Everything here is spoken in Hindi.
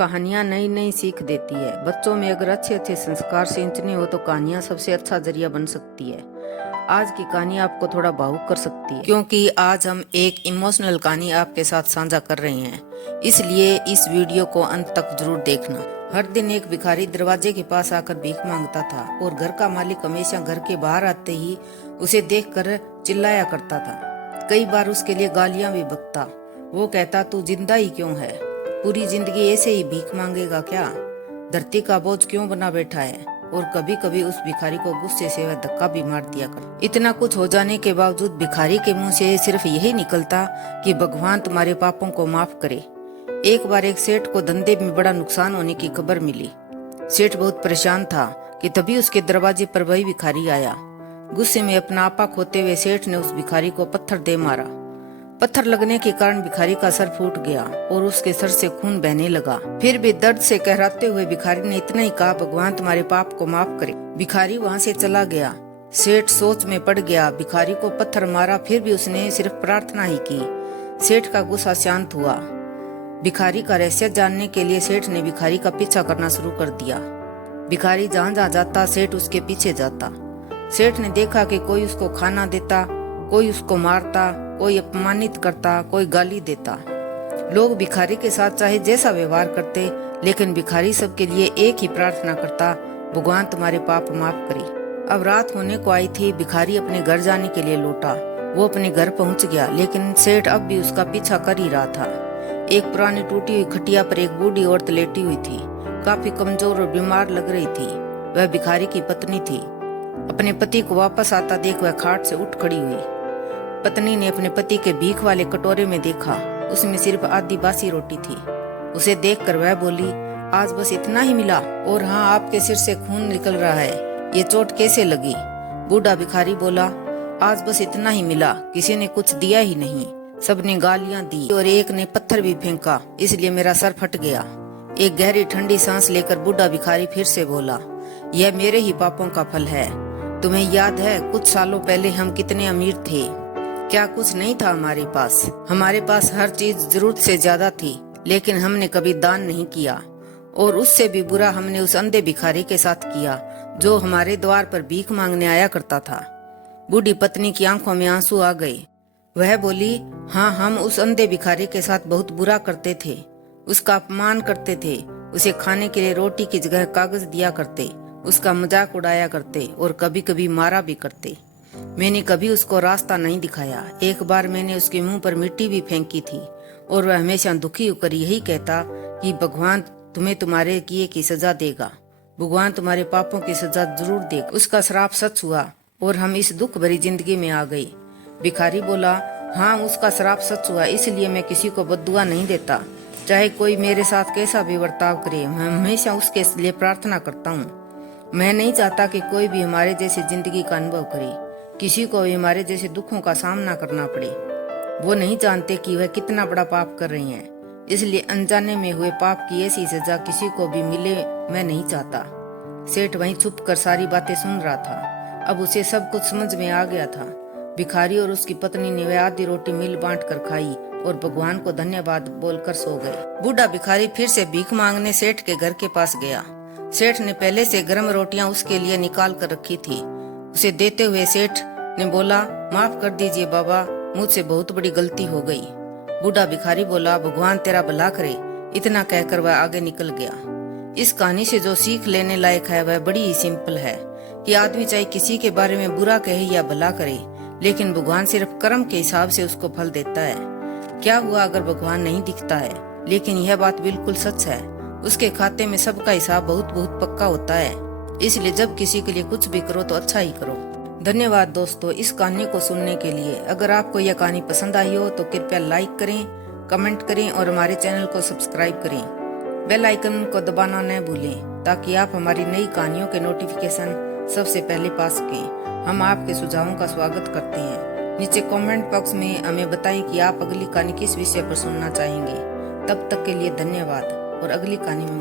कहानियाँ नई नई सीख देती है। बच्चों में अगर अच्छे अच्छे संस्कार सिंचने हो तो कहानियाँ सबसे अच्छा जरिया बन सकती है। आज की कहानी आपको थोड़ा भावुक कर सकती है, क्योंकि आज हम एक इमोशनल कहानी आपके साथ साझा कर रहे हैं। इसलिए इस वीडियो को अंत तक जरूर देखना। हर दिन एक भिखारी दरवाजे के पास आकर भीख मांगता था और घर का मालिक हमेशा घर के बाहर आते ही उसे देखकर चिल्लाया करता था। कई बार उसके लिए गालियां भी बकता। वो कहता, तू जिंदा ही क्यों है? पूरी जिंदगी ऐसे ही भीख मांगेगा क्या? धरती का बोझ क्यों बना बैठा है? और कभी कभी उस भिखारी को गुस्से से वह धक्का भी मार दिया कर। इतना कुछ हो जाने के बावजूद भिखारी के मुंह से सिर्फ यही निकलता कि भगवान तुम्हारे पापों को माफ करे। एक बार एक सेठ को धंधे में बड़ा नुकसान होने की खबर मिली। सेठ बहुत परेशान था कि तभी उसके दरवाजे पर वही भिखारी आया। गुस्से में अपना आपा खोते हुए सेठ ने उस भिखारी को पत्थर दे मारा। पत्थर लगने के कारण भिखारी का सर फूट गया और उसके सर से खून बहने लगा। फिर भी दर्द से कहराते हुए भिखारी ने इतना ही कहा, भगवान तुम्हारे पाप को माफ करे। भिखारी वहां से चला गया। सेठ सोच में पड़ गया। भिखारी को पत्थर मारा, फिर भी उसने सिर्फ प्रार्थना ही की। सेठ का गुस्सा शांत हुआ। भिखारी का रहस्य जानने के लिए सेठ ने भिखारी का पीछा करना शुरू कर दिया। भिखारी जहाँ जहाँ जाता सेठ उसके पीछे जाता। सेठ ने देखा कि कोई उसको खाना देता, कोई उसको मारता, कोई अपमानित करता, कोई गाली देता। लोग भिखारी के साथ चाहे जैसा व्यवहार करते, लेकिन भिखारी सबके लिए एक ही प्रार्थना करता, भगवान तुम्हारे पाप माफ करे। अब रात होने को आई थी। भिखारी अपने घर जाने के लिए लौटा। वो अपने घर पहुंच गया, लेकिन सेठ अब भी उसका पीछा कर ही रहा था। एक पुरानी टूटी हुई खटिया पर एक बूढ़ी औरत लेटी हुई थी। काफी कमजोर और बीमार लग रही थी। वह भिखारी की पत्नी थी। अपने पति को वापस आता देख वह खाट से उठ खड़ी हुई। पत्नी ने अपने पति के भीख वाले कटोरे में देखा, उसमें सिर्फ आधी बासी रोटी थी। उसे देखकर वह बोली, आज बस इतना ही मिला? और हाँ, आपके सिर से खून निकल रहा है, ये चोट कैसे लगी? बूढ़ा भिखारी बोला, आज बस इतना ही मिला, किसी ने कुछ दिया ही नहीं। सबने गालियां दी और एक ने पत्थर भी फेंका, इसलिए मेरा सर फट गया। एक गहरी ठंडी सांस लेकर बूढ़ा भिखारी फिर से बोला, यह मेरे ही पापों का फल है। तुम्हें याद है कुछ सालों पहले हम कितने अमीर थे? क्या कुछ नहीं था हमारे पास? हमारे पास हर चीज जरूरत से ज्यादा थी, लेकिन हमने कभी दान नहीं किया। और उससे भी बुरा हमने उस अंधे भिखारी के साथ किया जो हमारे द्वार पर भीख मांगने आया करता था। बूढ़ी पत्नी की आंखों में आंसू आ गए। वह बोली, हाँ, हम उस अंधे भिखारी के साथ बहुत बुरा करते थे, उसका अपमान करते थे, उसे खाने के लिए रोटी की जगह कागज दिया करते, उसका मजाक उड़ाया करते और कभी कभी मारा भी करते। मैंने कभी उसको रास्ता नहीं दिखाया। एक बार मैंने उसके मुंह पर मिट्टी भी फेंकी थी और वह हमेशा दुखी होकर यही कहता कि भगवान तुम्हें तुम्हारे किए की सजा देगा, भगवान तुम्हारे पापों की सजा जरूर देगा। उसका श्राप सच हुआ और हम इस दुख भरी जिंदगी में आ गए। भिखारी बोला, हाँ, उसका श्राप सच हुआ, इसलिए मैं किसी को बद्दुआ नहीं देता। चाहे कोई मेरे साथ कैसा भी बर्ताव करे, मैं हमेशा उसके लिए प्रार्थना करता हूँ। मैं नहीं चाहता कि कोई भी हमारे जैसी जिंदगी का अनुभव करे, किसी को भी हमारे जैसे दुखों का सामना करना पड़े। वो नहीं जानते कि वह कितना बड़ा पाप कर रही हैं, इसलिए अनजाने में हुए पाप की ऐसी सजा किसी को भी मिले मैं नहीं चाहता। सेठ वहीं छुप कर सारी बातें सुन रहा था। अब उसे सब कुछ समझ में आ गया था। भिखारी और उसकी पत्नी ने वह आधी रोटी मिल बांट कर खाई और भगवान को धन्यवाद बोलकर सो गए। बूढ़ा भिखारी फिर से भीख मांगने सेठ के घर के पास गया। सेठ ने पहले से गर्म रोटियां उसके लिए निकाल कर रखी थी। उसे देते हुए सेठ ने बोला, माफ कर दीजिए बाबा, मुझसे बहुत बड़ी गलती हो गई। बूढ़ा भिखारी बोला, भगवान तेरा भला करे। इतना कहकर वह आगे निकल गया। इस कहानी से जो सीख लेने लायक है वह बड़ी ही सिंपल है कि आदमी चाहे किसी के बारे में बुरा कहे या भला करे, लेकिन भगवान सिर्फ कर्म के हिसाब से उसको फल देता है। क्या हुआ अगर भगवान नहीं दिखता है? लेकिन यह बात बिल्कुल सच है, उसके खाते में सबका हिसाब बहुत बहुत पक्का होता है। इसलिए जब किसी के लिए कुछ भी करो तो अच्छा ही करो। धन्यवाद दोस्तों इस कहानी को सुनने के लिए। अगर आपको यह कहानी पसंद आई हो तो कृपया लाइक करें, कमेंट करें और हमारे चैनल को सब्सक्राइब करें। बेल आइकन को दबाना न भूलें ताकि आप हमारी नई कहानियों के नोटिफिकेशन सबसे पहले पा सकें। हम आपके सुझावों का स्वागत करते हैं। नीचे कमेंट बॉक्स में हमें बताएं कि आप अगली कहानी किस विषय पर सुनना चाहेंगे। तब तक के लिए धन्यवाद और अगली कहानी में